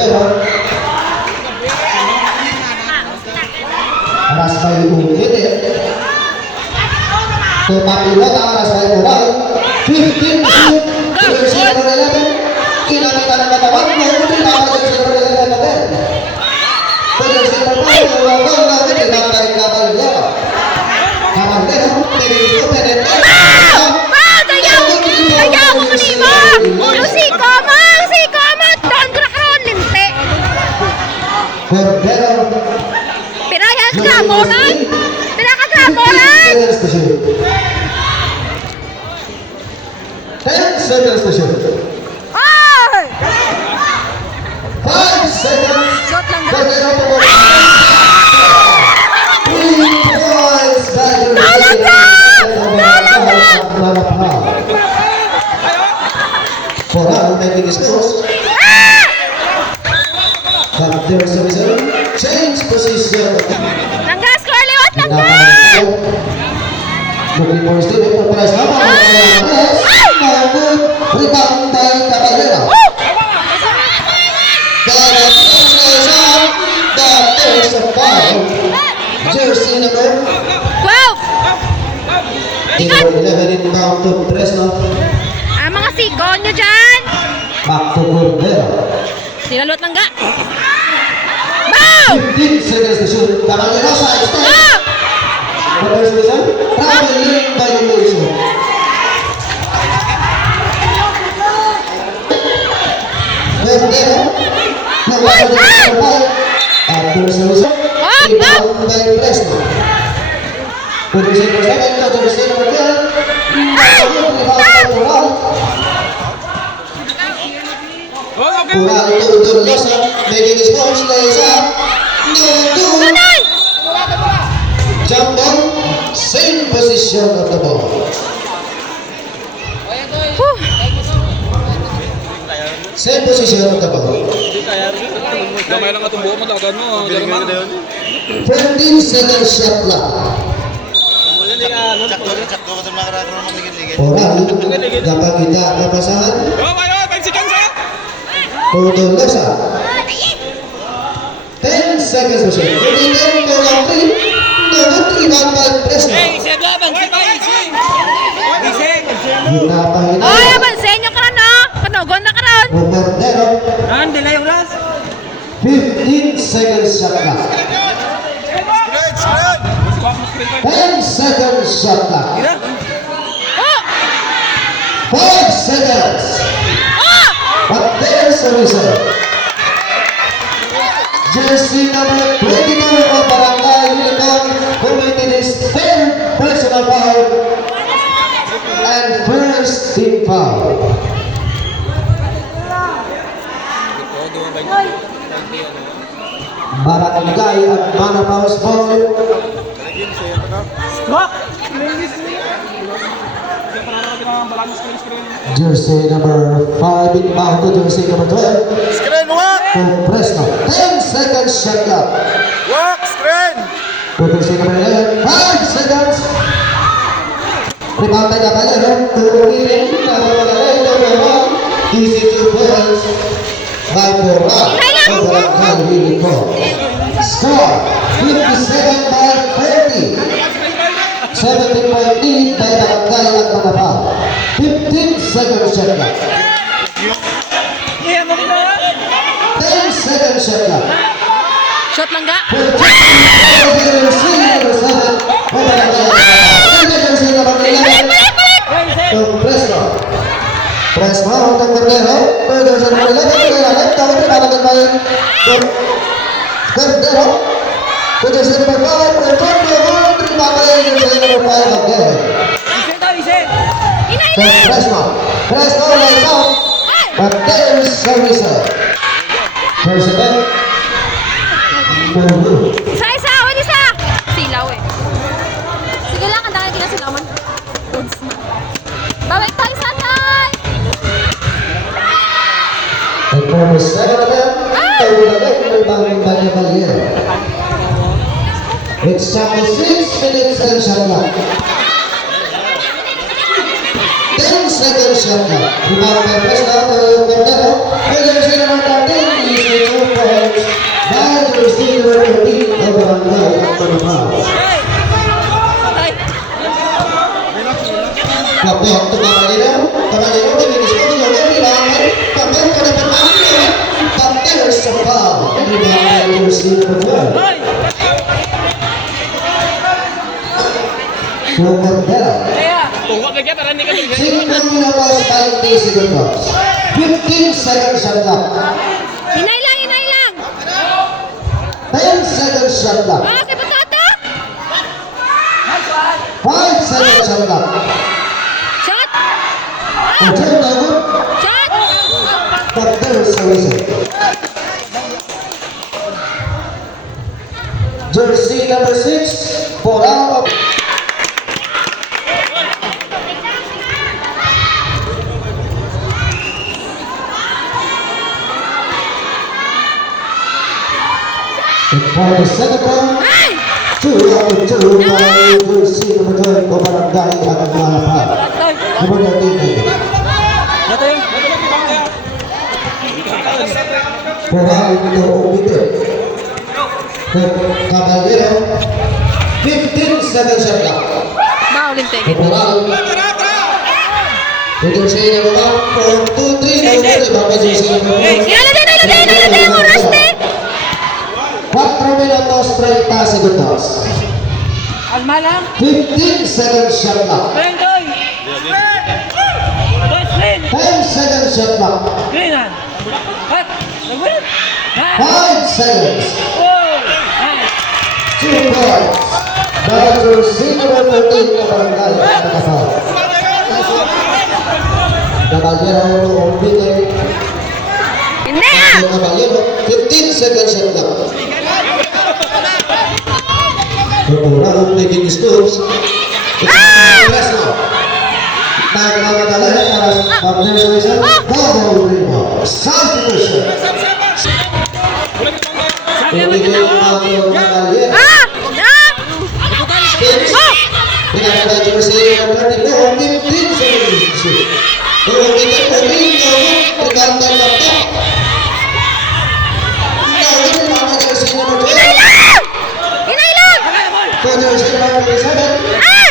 Cordero. Aras by Umite. Tumapilot ang aras by Ural. 15 shoot. Jersey number 11. Kinamita ng katawan. Mahuli na ang jersey number 11 again. Jersey number 5. Wawang natin. Inakay Caballero. Caballero. Pinito. Penete. Cordero. Pinayas ka, Molan! Pinaka-Molan! 10 seconds to shoot. Ay! 5 seconds. Shot lang ka. Cordero to go. 3 points. Coral making his scores. But there's a result. Change position. Langga, score liwat lang ka! Looking for still for price number. Rebound by Caballero. There's a foul. Jersey number 12! 11 inbound to Fresno. Ang mga sikon nyo dyan! Back to Cordero. Nilalot langga! Bow! 15 seconds to shoot. Caballero side step. Bow! But there's a result. Traveling by the Wilson. Cordero. There's a result. Rebound by Fresno. Jersey number 7 to jersey number 12. Rebound by Coral. Coral to Durlosa. Making his post. Lays up. No. Tunay! Jump ball. Same position of the ball. Whew. Same position of the ball. Gamay lang itong buo mo, tawagan mo. 15 seconds shot clock. Coral. Kapag kita kapasahan. Oh, kayo! 5 seconds ha! Tudolosa. 10 seconds to shoot. Ulitin ko lang 3. Number 3 back by Fresno. Hinapahina. Oy, abansin nyo ka na! Kanogon na karon! Cordero. Andi na yung ras! 15 seconds shot clock. 10 seconds shot clock. Oh! 5 seconds. Oh! But there's the result. Jersey number 22 of Barangay Unicorn committed his third personal foul and first team foul. Barangay at Manapaus ball. Jersey number 5 inbound to jersey number 12. Screen walk! To Fresno. 10 seconds shot clock. Walk! Screen! To jersey number 11. 5 seconds. Rebound by Caballero. To William. Easy 2 points by Coral. Barangay Unicorn. Score 57 by 30. 17 point lead by Barangay at Manapao. 15 seconds shot clock. 10 seconds shot clock. Shot langga! Fresno untuk Cordero. Cordero. Fresno lays out. But there's a result. First event. Isa! Wala isa! Silaw eh. Sige lang, ang dami kinasilawan. Babay tayo sa atay! And for the second event, it's just 6 minutes and shot clock. 10 seconds shot clock. Rebound by Fresno to Cordero. Jersey number 13, number 13 ng barangay ang Panapaw. Kapag tumamalinaw, dininis ko yung kailangan, kapag ka na panapaw, kapag sa paw, rebound jersey number 12. Cordero. Tuwa ka kaya, para hindi ka bigyan. 5 minutos, 20 segundos. 15 seconds shot clock. Inay lang, inay lang. 10 seconds shot clock. Okay, patata. 5 seconds shot clock. Shot. Ujung tahun, Shot. Dr. Sawisa. Jersey number 6, for out of for the second round, Ay! 2 out of 2 by Jersey number 12 of Barangay Agagmalapad. Number 13. For out ito umitin. Caballero, 15 seconds shot clock. Bawalin tege. For out, ito siya yung mga 4, 2, 3, number 3 by Jersey number 12. Ilagay mo, Rusty. 4 minutos 30 segundos. Alma lang. 15 seconds shot clock. Prendoy! 10 seconds shot clock. Greenan! Hat! Nagwin! 5 seconds. Oh! Nice! 2 points. Dr. Senior 13 na barangay at nakasal. Caballero umitin. Hindi ah. Caballero, 15 seconds shot clock. Round making scores. It's nagmamadala para Babner double rebound. Substitution. Ibigay ang Caballero. Ah! Ah! Hits. Pinakita jersey number 13. 15 seconds. Umitin po rin yung regantay ng top. Nawin ang jersey number 12. Inay lang! Inay lang! For jersey number 7. Ay!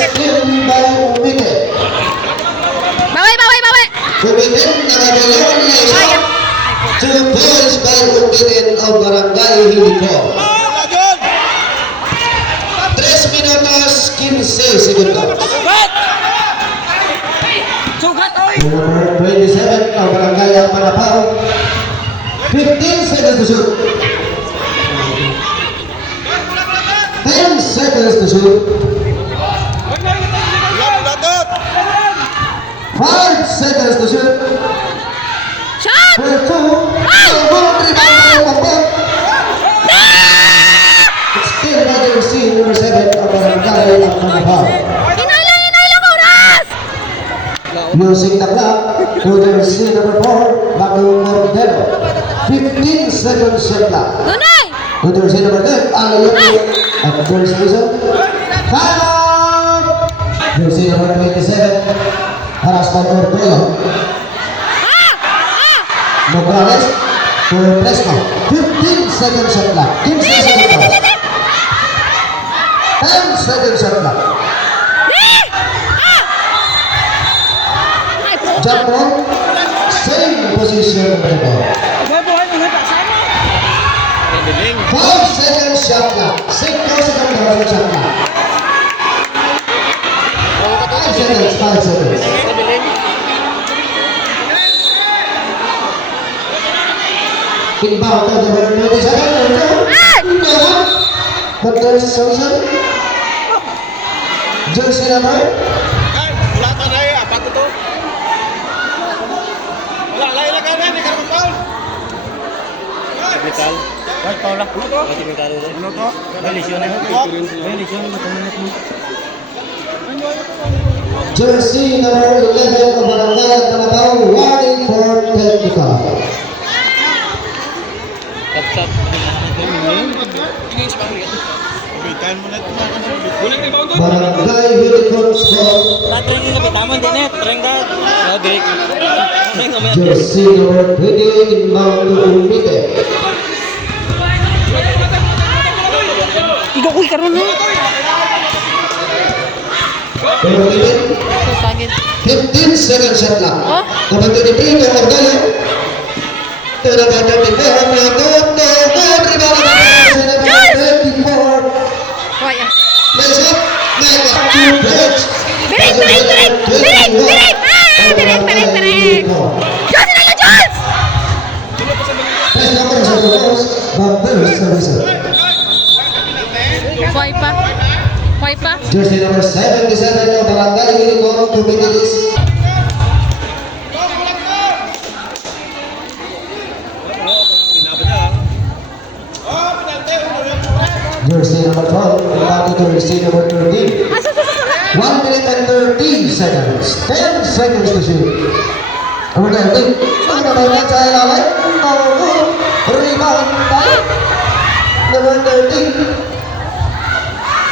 It's in by Umitin. Baway, baway, baway! Umitin, nakagalawan na isa. 2 points by Umitin of Barangay Hiliko. 3 minutos 15 segundos. Sugat! Sugat, oy! Number 27 of Barangay Alpanapaw. 15 seconds to shoot. 10 seconds to shoot. 5 seconds to shoot. Shot! For 2. Good rebound of Pambot. Still another C, number 7 of Barangay Alpanapaw. Inay lang, oras! Using the clock, to the C number 4, Bago Cordero. 15 seconds shot clock. Tunay! To the C number 10, Alayoto. At first reason, time out! Jersey number 27, Haras by Ortolo. Ah! Ah! Morales to Fresno. 15 seconds shot clock. 15 seconds. 10 seconds shot clock. Di! Ah! Ay, po. Jump ball, same position of the ball. Buhay mo na kasama! 5 seconds shot clock. 6 seconds shot clock. 5 seconds, 5 seconds. Inbound to the number 27. Ay! But there's a solution. Jersey number. Wala ka na eh, apat ito. Wala, laila ka na, hindi ka naman foul. Technical. Right, Paula. Ano to? Technical ulit. Ano to? May lisyon na. May lisyon na. Matuminit mo. Jersey number 11 of Barangay Alpanapaw, warning for technical. Tap-tap. Bitan mo na ito. Ulit rebound doon. Barangay Hilikon score. Tring nga bitaman din eh. Tring ka. Oh, Derek. Tring nga may Jersey number 20 inbound to Umite. Uy, karon na. Pero even, So, sagit. 15 seconds shot lang. Oh? Kapag ito dito, Ordayo. Talaga na defend na Tondo. Good! 24. Hoy, ah. Let's go. Next. Two plays. Birik! Ah! Birik! Jones na lang, Jones! Press number sa Todos. Bambers services. Hoy pa. Hoy pa. Jersey number 77 ng Barangay Unicorn Communities. Jersey number 12, and to jersey number 13. Asa, 1 minute and 13 seconds. 10 seconds to shoot. Number 13. Ano na ba sa ilalim? Rebound pa. Number 13.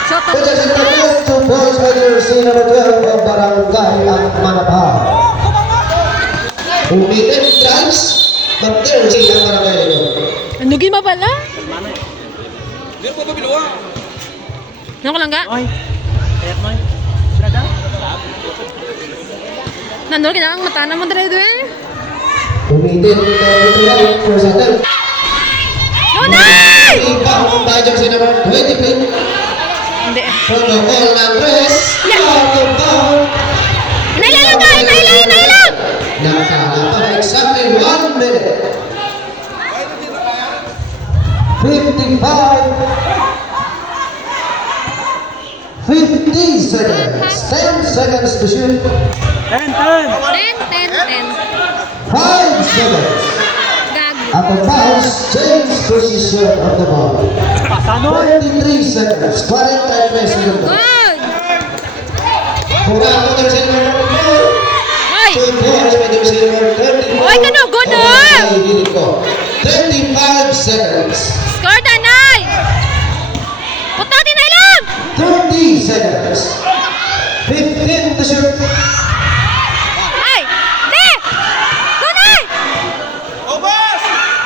Shot With up. the first 2 points by jersey number 12 of Barangay ang Manapao. Umitin drives, but jersey ang Barangay nito. Anugin mo pala? Hindi po ba binuwa? Ano ko lang ga? Oy. Kayat mo. Brada. Nandun ka na ang mata na mo dali doon. Umitin drive first attempt. Nunay! Rebound by jersey number 23. Hindi. From the ball na press. Inailang ka! Inailang! Nakalapag exactly 1 minute. 55. 50 seconds. 10 seconds to shoot. 10. 10. 5 seconds. Gagi. At the bounce, change position of the ball. Pasano. 23 seconds. 43 seconds. Good! Kurang ko jersey number 4. Hoy! 2 points by jersey number 34. Hoy, kano, good na! 35 seconds. Score Danay! Puta, tinailang! 30 seconds. 15 to shoot. Ay! Di! Nunay!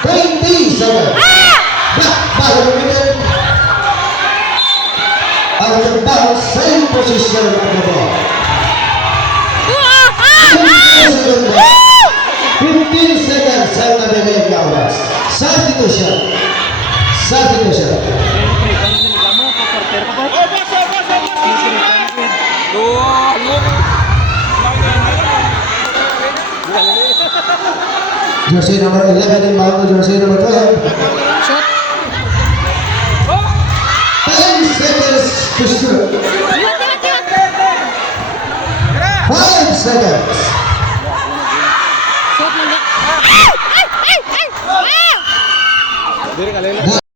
20 seconds. Ah! Back by the minute. Out of bounds, same position of the ball. Woo! 15 seconds ang nabibigay ka oras. Substitution. Substitution. Jersey number 11 inbound to jersey number 12. Shot. 10 seconds to shoot. Yun. 5 seconds. Shot mo na. Ay! Ay! Ay! Ay! Diri ka, Lela.